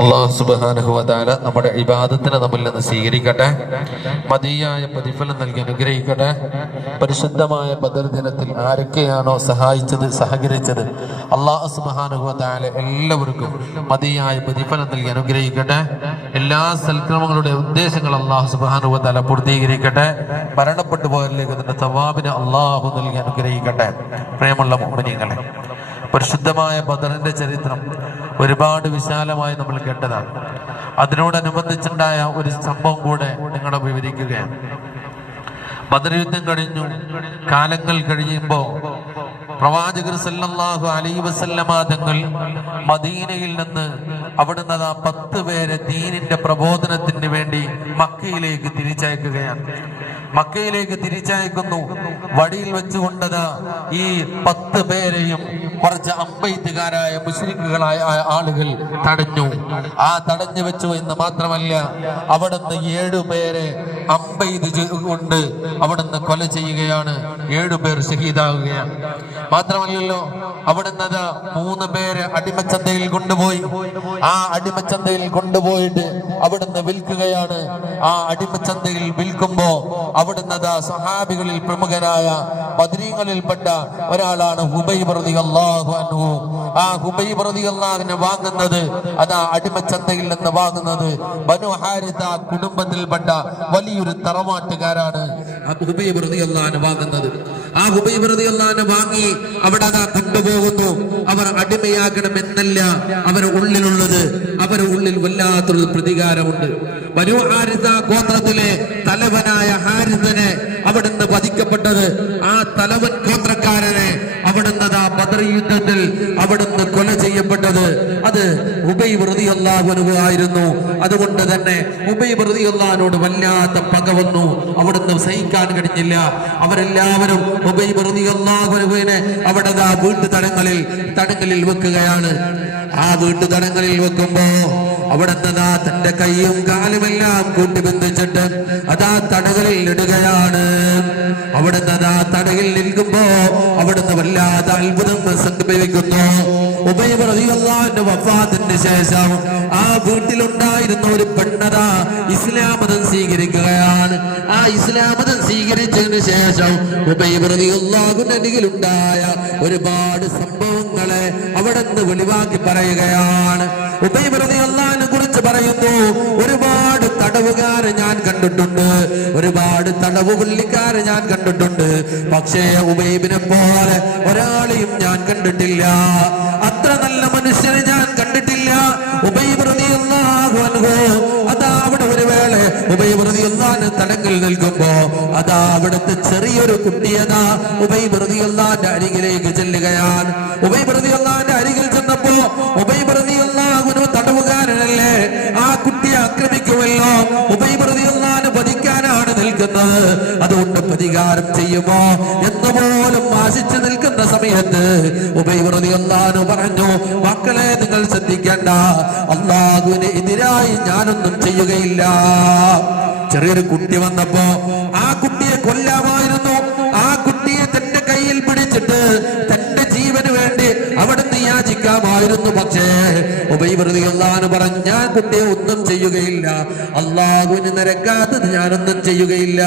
അള്ളാഹു സുബാനുഹുവതാല നമ്മുടെ ഇബാദത്തിനെ നമ്മിൽ നിന്ന് സ്വീകരിക്കട്ടെ. മതിയായ പ്രതിഫലം നൽകി അനുഗ്രഹിക്കട്ടെ. പരിശുദ്ധമായ ബദർ ദിനത്തിൽ ആരൊക്കെയാണോ സഹായിച്ചത് സഹകരിച്ചത്? അള്ളാഹു സുബാനുഹുവതാല എല്ലാവർക്കും മതിയായ പ്രതിഫലം നൽകി അനുഗ്രഹിക്കട്ടെ. എല്ലാ സൽക്രമങ്ങളുടെ ഉദ്ദേശങ്ങൾ അള്ളാഹു സുബാനുഹുവതാല പൂർത്തീകരിക്കട്ടെ. മരണപ്പെട്ടു പോയതിലേക്ക് അതിന്റെ തവാബിന് അള്ളാഹു നൽകി അനുഗ്രഹിക്കട്ടെ. പ്രേമുള്ള മോഹനീങ്ങളെ പരിശുദ്ധമായ ബദറിന്റെ ചരിത്രം ഒരുപാട് വിശാലമായി നമ്മൾ കേട്ടതാണ്. അതിനോടനുബന്ധിച്ചുണ്ടായ ഒരു സംഭവം കൂടെ നിങ്ങളെ വിവരിക്കുകയാണ്. ബദർ യുദ്ധം കഴിഞ്ഞു. കാലങ്ങൾ കഴിയുമ്പോ പ്രവാചകർ സല്ലല്ലാഹു അലൈ വസല്ലമ തങ്ങൾ മദീനയിൽ നിന്ന് അവിടുന്ന് ആ പത്ത് പേരെ ദീനിന്റെ പ്രബോധനത്തിന് വേണ്ടി മക്കയിലേക്ക് തിരിച്ചയക്കുകയാണ്. മക്കയിലേക്ക് തിരിച്ചയക്കുന്നു. വടിയിൽ വെച്ചുകൊണ്ടത് ഈ പത്ത് പേരെയും കുറച്ച് അമ്പെയ്ത്തുകാരായ മുസ്ലിങ്ങുകളായ ആളുകൾ തടഞ്ഞു. ആ തടഞ്ഞു വെച്ചു എന്ന് മാത്രമല്ല അവിടുന്ന് ഏഴു പേരെ അമ്പെയ്ത് കൊണ്ട് അവിടുന്ന് കൊല ചെയ്യുകയാണ്. ഏഴുപേർ ഷഹീദാകുകയാണ് മാത്രമല്ലല്ലോ അവിടുന്ന് മൂന്ന് പേരെ അടിമച്ചന്തയിൽ കൊണ്ടുപോയി. ആ അടിമച്ചന്തയിൽ കൊണ്ടുപോയിട്ട് അവിടുന്ന് വിൽക്കുകയാണ്. ആ അടിമച്ചന്തയിൽ വിൽക്കുമ്പോ അവിടുന്ന് സഹാബികളിൽ പ്രമുഖരായ ബദ്രീങ്ങളിൽപ്പെട്ട ഒരാളാണ് ഹുബൈ അൻഹു ആ ഹുബൈബ് റളിയല്ലാഹുവിനെ വാങ്ങുന്നത് അതാ അടിമച്ചന്തയിൽ നിന്ന് വാങ്ങുന്നത് ബനു ഹാരിത കുടുംബത്തിൽപ്പെട്ട വലിയൊരു തറവാട്ടുകാരാണ് ഹുബൈബ് റളിയല്ലാഹുവിനെ വാങ്ങുന്നത്. ആ ഹുബൈബ് റളിയല്ലാഹുവിനെ വാങ്ങി അവിടെ അതാ കൊണ്ടുപോകുന്നു. അവർ അടിമയാകണമെന്നല്ല അവരുടെ ഉള്ളിലുള്ളത്. അവരുടെ ഉള്ളിൽ വല്ലാത്തൊരു പ്രതികാരമുണ്ട്. ബനു ഹാരിത ഗോത്രത്തിലെ തലവനായ ഹാരിതനെ അവിടുന്ന് വധിക്കപ്പെട്ടത് ആ തലവൻ ഗോത്രക്കാരനെ യുദ്ധത്തിൽ അവിടുന്ന് കൊല ചെയ്യപ്പെട്ടത് അത് ഉബൈ പ്രതി ആയിരുന്നു. അതുകൊണ്ട് തന്നെ ഉബൈ വൃതി അള്ളഹാനോട് വല്ലാത്ത പക വന്നു. അവിടുന്ന് സഹിക്കാൻ കഴിഞ്ഞില്ല. അവരെല്ലാവരും ഉബൈ വൃതി അള്ളാഹുനുവിനെ അവിടെ വീട്ടു തടങ്ങളിൽ തടങ്ങളിൽ വെക്കുകയാണ്. ആ വീട്ടുതടങ്ങളിൽ വെക്കുമ്പോ അവിടുത്തെ തന്റെ കൈയും കാലുമെല്ലാം കൂട്ടി ബന്ധിച്ചിട്ട് അതാ തടകളിൽ ഇടുകയാണ്. അവിടുന്ന് ദാ തടകിൽ നിൽക്കുമ്പോ അവിടുന്ന് വല്ലാതെ അത്ഭുതങ്ങൾ സംഭവിക്കുന്നു. ഉഭയപ്രതികളുടെ വഫാത്തിന് ശേഷം ആ വീട്ടിലുണ്ടായിരുന്ന ഒരു പെണ്ണത ഇസ്ലാം മതം സ്വീകരിക്കുകയാണ്. ആ ഇസ്ലാം മതം സ്വീകരിച്ചതിന് ശേഷം ഉപയോഗിയുള്ള ഒരുപാട് സംഭവങ്ങളെ അവിടെ നിന്ന് വെളിവാക്കി പറയുകയാണ്. അള്ളാഹിനെ കുറിച്ച് പറയുന്നു ഒരുപാട് തടവുകാരെ ഞാൻ കണ്ടിട്ടുണ്ട്. ഒരുപാട് തടവ് പുള്ളിക്കാരെ ഞാൻ കണ്ടിട്ടുണ്ട്. പക്ഷേ ഉബൈബിനെ പോലെ ഒരാളെയും ഞാൻ കണ്ടിട്ടില്ല. അത്ര നല്ല മനുഷ്യനെ ഞാൻ കണ്ടിട്ടില്ല. ഉബൈബ്രതി അതാ ഒരു വേള ഉബൈ അള്ളാന്റെ തടങ്കിൽ നിൽക്കുമ്പോ അതാ അവിടുത്തെ ചെറിയൊരു കുട്ടിയതാ ഉപയവൃതി ഒന്നാന്റെ അരികിലേക്ക് ചെല്ലുകയാണ്. ഉപയവൃതി ഒന്നാന്റെ അരികിൽ ചെന്നപ്പോ ഉബൈബ്രതി പ്രതികാരം ചെയ്യുമോ എന്ന് പോലും ആശിച്ചു നിൽക്കുന്ന സമയത്ത് ഉപയോഗി പറഞ്ഞു മക്കളെ നിങ്ങൾ ശ്രദ്ധിക്കേണ്ട. അള്ളാഹുവിന് എതിരായി ഞാനൊന്നും ചെയ്യുകയില്ല. ചെറിയൊരു കുട്ടി വന്നപ്പോ ആ കുട്ടിയെ കൊല്ലാമായിരുന്നു. ആ കുട്ടിയെ തന്റെ കയ്യിൽ പിടിച്ചിട്ട് യാചിക്കാമായിരുന്നു പക്ഷേ അള്ളഹാന് പറഞ്ഞു ഞാൻ കുട്ടിയെ ഒന്നും ചെയ്യുകയില്ല. അള്ളാഹുവിന് നിരക്കാത്തത് ഞാനൊന്നും ചെയ്യുകയില്ല.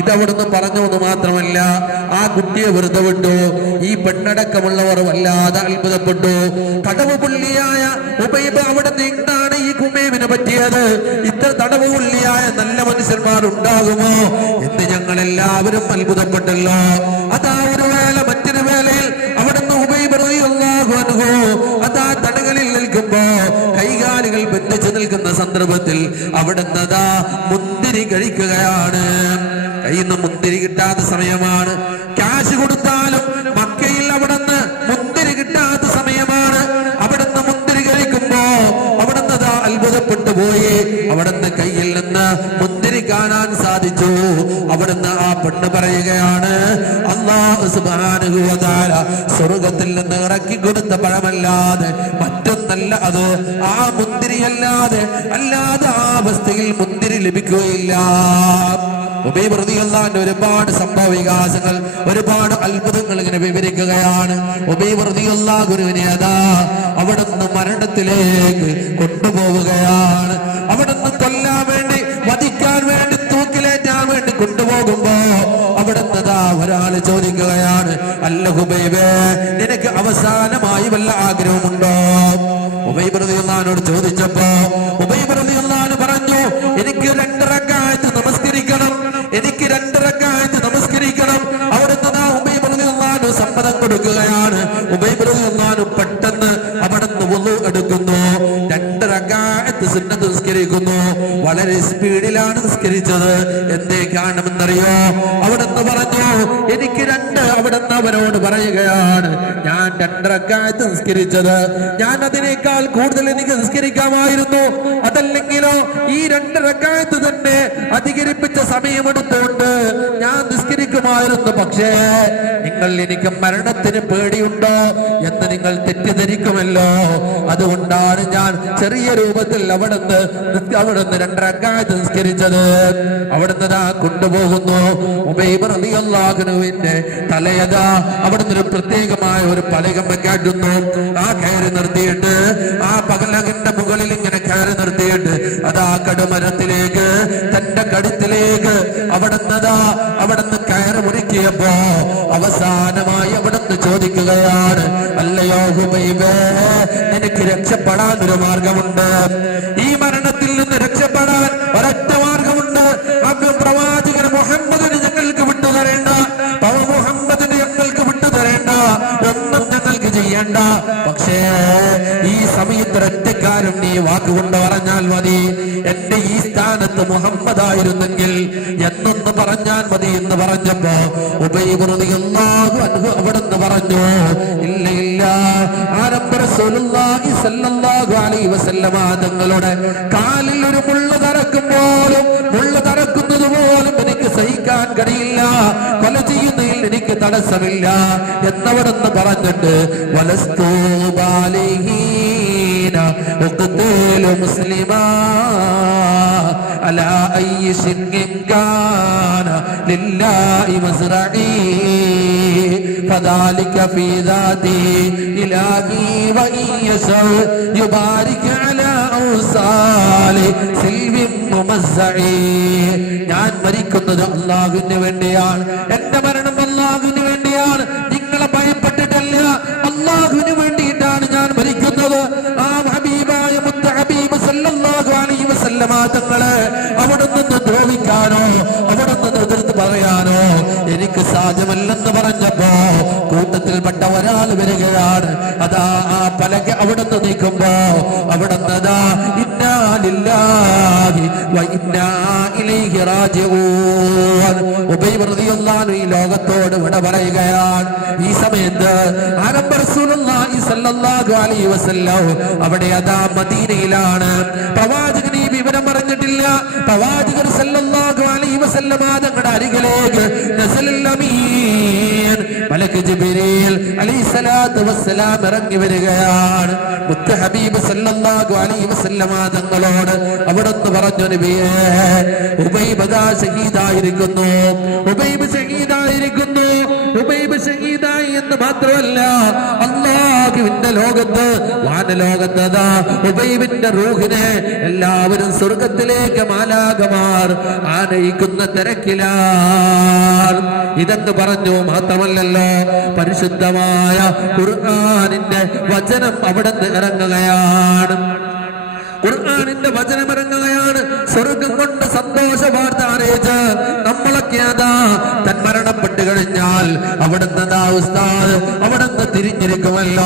ഇതവിടുന്ന് പറഞ്ഞു എന്ന് മാത്രമല്ല ആ കുട്ടിയെ വെറുതെ വിട്ടു. ഈ പെണ്ണടക്കമുള്ളവർ വല്ലാതെ അത്ഭുതപ്പെട്ടു. തടവ് പുള്ളിയായ ഉബൈബ് അവിടെ നിന്നാണ് ഈ കുമേവിനെ പറ്റിയത്. ഇത്ര തടവ് പുള്ളിയായ നല്ല മനുഷ്യന്മാർ ഉണ്ടാകുമോ എന്ന് ഞങ്ങൾ എല്ലാവരും അത്ഭുതപ്പെട്ടല്ലോ. അതാ ഒരു വേല മറ്റൊരു വേലയിൽ അവിടുന്ന് ഉബൈബ് റളിയല്ലാഹു അൻഹു അതാ തടകളിൽ നിൽക്കുമ്പോ കൈകാലുകൾ ബന്ധിച്ചു നിൽക്കുന്ന സന്ദർഭത്തിൽ അവിടെ നിന്നതാ മുന്തിരി കഴിക്കുകയാണ്. കയ്യിൽ നിന്ന് മുന്തിരി കിട്ടാത്ത സമയമാണ്. ക്യാഷ് കൊടുത്താലും മക്കയിൽ അവിടുന്ന് മുന്തിരി കിട്ടാത്ത സമയമാണ്. അവിടുന്ന് മുന്തിരി കഴിക്കുമ്പോ അവിടെ നിന്നതാ അത്ഭുതപ്പെട്ടു പോയി. അവിടുന്ന് കയ്യിൽ മുന്തിരി കാണാൻ സാധിച്ചു. അവിടുന്ന് ആ പെണ്ണ് പറയുകയാണ് അള്ളാഹു സ്വർഗത്തിൽ നിന്ന് ഇറക്കി കൊടുത്ത പഴമല്ലാതെ മറ്റൊന്നല്ല അത്. ആ മുന്തിരി അല്ലാതെ അല്ലാതെ ആ അവസ്ഥയിൽ മുന്തിരി ലഭിക്കുകയില്ല. ഉപയപ്രതിയല്ലാണ്ട് ഒരുപാട് സംഭവ വികാസങ്ങൾ ഒരുപാട് അത്ഭുതങ്ങൾ ഇങ്ങനെ വിവരിക്കുകയാണ്. ഉപയപ്രതിയല്ലാ ഗുരുവിനെ അതാ അവിടുന്ന് മരണത്തിലേക്ക് കൊണ്ടുപോവുകയാണ്. കൊണ്ടുപോകുമ്പോ അവിടുന്ന് ദാ ഒരാൾ ചോദിക്കുകയാണ് അല്ല ഹുബൈബേ നിനക്ക് അവസാനമായി വല്ല ആഗ്രഹമുണ്ടോ? ഉബൈബ് റളിയല്ലാഹുവിനോട് ചോദിച്ചപ്പോ വളരെ സ്പീഡിലാണ് നിസ്കരിച്ചത്. എന്തേ കാണുമെന്നറിയോ അവിടുന്ന് പറഞ്ഞു എനിക്ക് രണ്ട് അവിടുന്ന് അവരോട് പറയുകയാണ്. ഞാൻ രണ്ടരക്കാലത്ത് നിസ്കരിച്ചത്. ഞാൻ അതിനേക്കാൾ കൂടുതൽ എനിക്ക് നിസ്കരിക്കാമായിരുന്നു. അതല്ലെങ്കിലോ ഈ രണ്ടരക്കാലത്ത് തന്നെ അധികരിപ്പിച്ച സമയമെടുത്തുകൊണ്ട് ഞാൻ നിസ്കരിക്കുമായിരുന്നു പക്ഷേ നിങ്ങൾ എനിക്ക് മരണത്തിന് പേടിയുണ്ടോ എന്ന് നിങ്ങൾ തെറ്റിദ്ധരിക്കുമല്ലോ. അതുകൊണ്ടാണ് ഞാൻ ചെറിയ രൂപത്തിൽ അവിടുന്ന് അവിടുന്ന് രണ്ടരക്കായ നിസ്കരിച്ചത്. അവിടുന്ന് കൊണ്ടുപോകുന്നു. ഉബൈബ് റളിയല്ലാഹുവിന്റെ തലയതാ അവിടുന്ന് ഒരു പ്രത്യേകമായ ഒരു പലകം വെക്കാറ്റുന്നു. ആ കയറി നിർത്തിയിട്ട് ആ പകലകന്റെ മുകളിൽ ഇങ്ങനെ കയറി നിർത്തിയിട്ട് അതാ കടുമരത്തിലേക്ക് തന്റെ കടുത്തിലേക്ക് അവിടുന്ന് മുറിക്കിയപ്പോ അവസാനമായി അവിടുന്ന് ചോദിക്കുകയാണ് അല്ലയോ ഹുബൈബേ നിനക്ക് രക്ഷപ്പെടാൻ ഒരു മാർഗമുണ്ട്. ഈ മരണത്തിൽ നിന്ന് രക്ഷപ്പെടാൻ ഒരൊറ്റ മാർഗമുണ്ട്. അത് പ്രവാചകൻ മുഹമ്മദിന് ഞങ്ങൾക്ക് വിട്ടുതരേണ്ട പവ മുഹമ്മദിന് ഞങ്ങൾക്ക് വിട്ടു തരേണ്ട ഒന്നും ഞങ്ങൾക്ക് ചെയ്യേണ്ട. പക്ഷേ ഈ സമയത്ത് ഒറ്റക്കാരും നീ വാക്കുകൊണ്ട് പറഞ്ഞാൽ മതി. എന്റെ ഈ സ്ഥാനത്ത് മുഹമ്മദായിരുന്നെങ്കിൽ പറഞ്ഞാൽ മതി എന്ന് പറഞ്ഞപ്പോ ഉപയോഗ പറഞ്ഞു ഇല്ല ഇല്ല. തങ്ങളുടെ കാലിൽ ഒരു മുള്ള തറക്കുമ്പോഴും മുള്ള തറക്കുന്നത് പോലും എനിക്ക് സഹിക്കാൻ കഴിയില്ല. കൊല ചെയ്യുന്നതിൽ എനിക്ക് തടസ്സമില്ല. എന്നവിടെന്ന് പറഞ്ഞിട്ട് വലസ്തൂബാലിഹീന ഉഖ്തേലു മുസ്ലിമാ അലാ അയ്യ ശിർക്കിൻ കാന ലില്ലാഹി മസ്റഈ فذلك في ذاتي إلهي وإن يشاء يبارك على أوصال سلم ممزعي ഞാൻ മരിക്കുന്നത് അള്ളാഹുവിന് വേണ്ടിയാണ് എന്റെ മരണം അള്ളാഹുവിന് വേണ്ടിയാണ് നിങ്ങളെ ഭയപ്പെട്ടിട്ടല്ല അള്ളാഹുവിന് വേണ്ടിയിട്ടാണ് ഞാൻ മരിക്കുന്നത് അലൈഹി വസല്ലമ അവിടെ നിന്ന് ദ്രോഹിക്കാനോ അവിടെ നിന്ന് എതിർത്ത് പറയാനോ എനിക്ക് സാധ്യമല്ലെന്ന് പറഞ്ഞപ്പോ കൂട്ടത്തിൽപ്പെട്ട ഒരാൾ വരികയാണ്. അതാ ആ പലക നിന്ന് നീക്കുമ്പോ അവിടെ നിന്നതാ ഇന്നാലില്ലാഹി ഇന്നാ ഇലൈഹി റാജിഊൻ. റളിയല്ലാഹു ഈ ലോകത്തോട് വിട പറയുകയാണ്. ഈ സമയത്ത് അവിടെ അതാ മദീനയിലാണ്. പ്രവാചകൻ ഈ വിവരം പറഞ്ഞിട്ടില്ല. പ്രവാചകർ തങ്ങളുടെ അരികിലേക്ക് മലക്ക് ഇറങ്ങി വരികയാണ്. മുത്ത് ഹബീബ് അലൈഹി വസല്ലമ തങ്ങളോട് പറഞ്ഞു ഷഹീദായിരിക്കുന്നു ഉബൈബ് ഷഹീദായിരിക്കുന്നു ഉബൈബ് ഷഹീദായി എന്ന് മാത്രമല്ല അള്ളാഹുവിന്റെ ലോകത്ത് വാനലോകത്ത് ദാ ഉബൈബിന്റെ റൂഹിനെ എല്ലാവരും സ്വർഗത്തിലേക്ക് മാലാകമാർ ആനയിക്കുന്ന തിരക്കിലാണ്. ഇതെന്ന് പറഞ്ഞു മാത്രമല്ലല്ലോ പരിശുദ്ധമായ ഖുർആാനിന്റെ വചനം അവിടെ നിന്ന് ഇറങ്ങുകയാണ്. ഖുർആാനിന്റെ വചനം ഇറങ്ങുകയാണ്. സ്വർഗം കൊണ്ട് സന്തോഷ വാർത്ത അറിയിച്ച് അതാ തൻ മരണപ്പെട്ട് കഴിഞ്ഞാൽ അവിടുന്ന് ഉസ്താദ് അവിടുന്ന് തിരിഞ്ഞിരിക്കുമല്ലോ.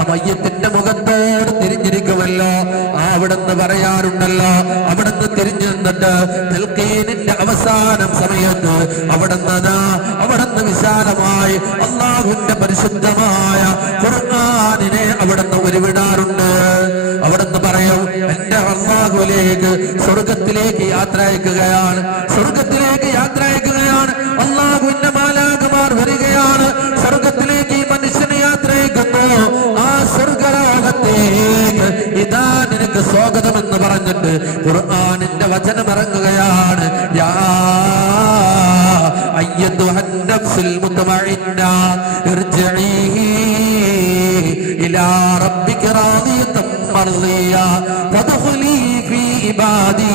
ആ മയ്യത്തിന്റെ മുഖത്തോട് തിരിഞ്ഞിരിക്കുമല്ലോ. ആ അവിടുന്ന് പറയാറുണ്ടല്ലോ. അവിടുന്ന് തിരിഞ്ഞു നിന്നിട്ട് തെൽക്കീനിന്റെ അവസാനം സമയത്ത് അവിടുന്ന് അവിടുന്ന് വിശാലമായി അള്ളാഹുവിന്റെ പരിശുദ്ധമായ ഖുർആാനിനെ അവിടുന്ന് ഉരുവിടാറുണ്ട്. അവിടുന്ന് പറയും എന്റെ അള്ളാഹുലേക്ക് സ്വർഗത്തിലേക്ക് യാത്ര അയക്കുകയാണ്. ഇതാ നിനക്ക് സ്വാഗതം എന്ന് പറഞ്ഞിട്ട് ഖുർആാനിന്റെ വചനം ഇറങ്ങുകയാണ്. ഇലാ റബ്ബിക മർദിയ ഫീ ഇബാദി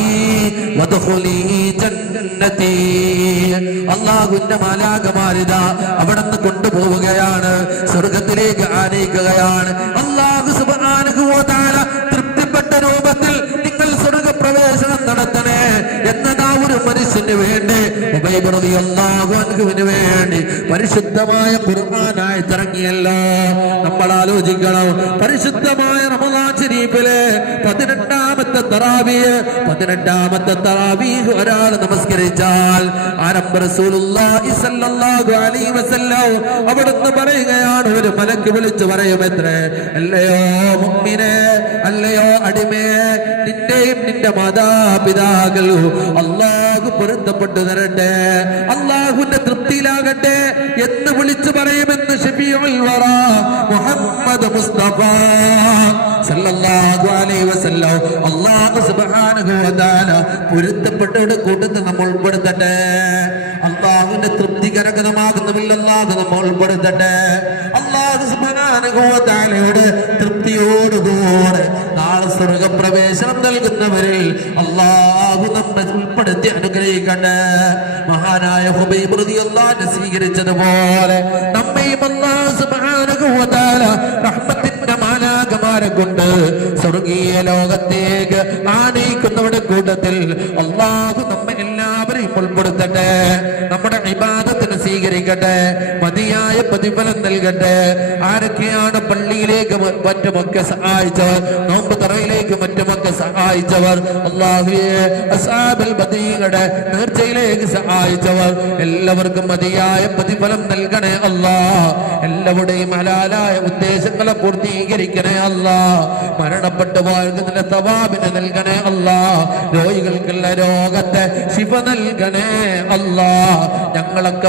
വദ്ഖുലി ജന്നതി അള്ളാഹുന്റെ മാലാകമാരിത അവിടുന്ന് കൊണ്ടുപോവുകയാണ്. സ്വർഗത്തിലേക്ക് ആനയിക്കുകയാണ്. വ തആല തൃപ്തിപ്പെട്ട രൂപത്തിൽ നിങ്ങൾ സ്വർഗപ്രവേശനം നടത്തണേ എന്നതാ ഒരു മനുഷ്യന് വേണ്ടി. അൻഹുവിന് വേണ്ടി പരിശുദ്ധമായ ഖുർആനായി തിറങ്ങിയല്ല. നമ്മൾ ആലോചിക്കണം. പരിശുദ്ധമായ റമദാൻ ശരീഫിലെ പതിനെട്ടാമത്തെ തറാവിയ് പതിനെട്ടാമത്തെ തറാവീഹ് ഒരാൾ നമസ്കരിച്ചാൽ അവിടുന്ന് പറയുകയാണ് ഒരു മലക്ക് വിളിച്ചു പറയുമത്രേ അല്ലയോ മുഅ്മിനെ അല്ലയോ അടിമേ നിന്റെയും നിന്റെ മാതാപിതാക്കൾ അള്ളാഹു പൊരുത്തപ്പെട്ടു തരട്ടെ അള്ളാഹുന്റെ തൃപ്തിയിലാകട്ടെ എന്ന് വിളിച്ചു പറയുമെന്ന് ഷഫീഉൽ വറ മുഹമ്മദ് മുസ്തഫ സല്ലല്ലാഹു അലൈഹി വസല്ലം. അല്ലാഹു സുബ്ഹാനഹു വ തആല പൊരുത്തപ്പെട്ടവരുടെ നമ്മൾ ഉൾപ്പെടുത്തട്ടെ. അള്ളാഹുവിന്റെ തൃപ്തികരകരമാകുന്നതിൽ അല്ലാഹു നമ്മൾ ഉൾപ്പെടുത്തട്ടെ. അള്ളാഹു സുബ്ഹാനഹു വ തആലയുടെ തൃപ്തിയോടുകൂടെ നാളെ സ്വർഗപ്രവേശനം നൽകുന്നവരിൽ അള്ളാഹു നമ്മെ ഉൾപ്പെടുത്തി അനുഗ്രഹിക്കട്ടെ. മഹാനായ ഹുബൈബ് റളിയല്ലാഹു സ്വീകരിച്ചതുപോലെ നമ്മയും അല്ലാഹു സുബ്ഹാനഹു വ തആല റഹ്മത്തിന്റെ മാലാകമാരെ കൊണ്ട് സ്വർഗീയ ലോകത്തേക്ക് ആനയിക്കുന്നവരുടെ കൂട്ടത്തിൽ അള്ളാഹു നമ്മെ എല്ലാവരെയും ഉൾപ്പെടുത്തട്ടെ. നമ്മുടെ ഇബാദത്തിന് സ്വീകരിക്കട്ടെ. മതിയായ പ്രതിഫലം നൽകട്ടെ. ആരൊക്കെയാണ് പള്ളിയിലേക്ക് മറ്റുമൊക്കെ സഹായിച്ചവർ? നോമ്പ് തറയിലേക്ക് മറ്റുമൊക്കെ സഹായിച്ചവർ. അള്ളാഹുയുടെ നേർച്ചയിലേക്ക് സഹായിച്ചവർ. എല്ലാവർക്കും മതിയായ പ്രതിഫലം നൽകണേ അല്ലാ എല്ലാവരുടെയും ഹലാലായ ഉദ്ദേശങ്ങളെ പൂർത്തീകരിക്കണേ അല്ലാ മരണപ്പെട്ടു വാഴുന്നതിന്റെ തവാബിന് നൽകണേ അല്ലാ രോഗികൾക്കുള്ള രോഗത്തെ ശിവ നൽകണേ അല്ലാ ഞങ്ങളൊക്കെ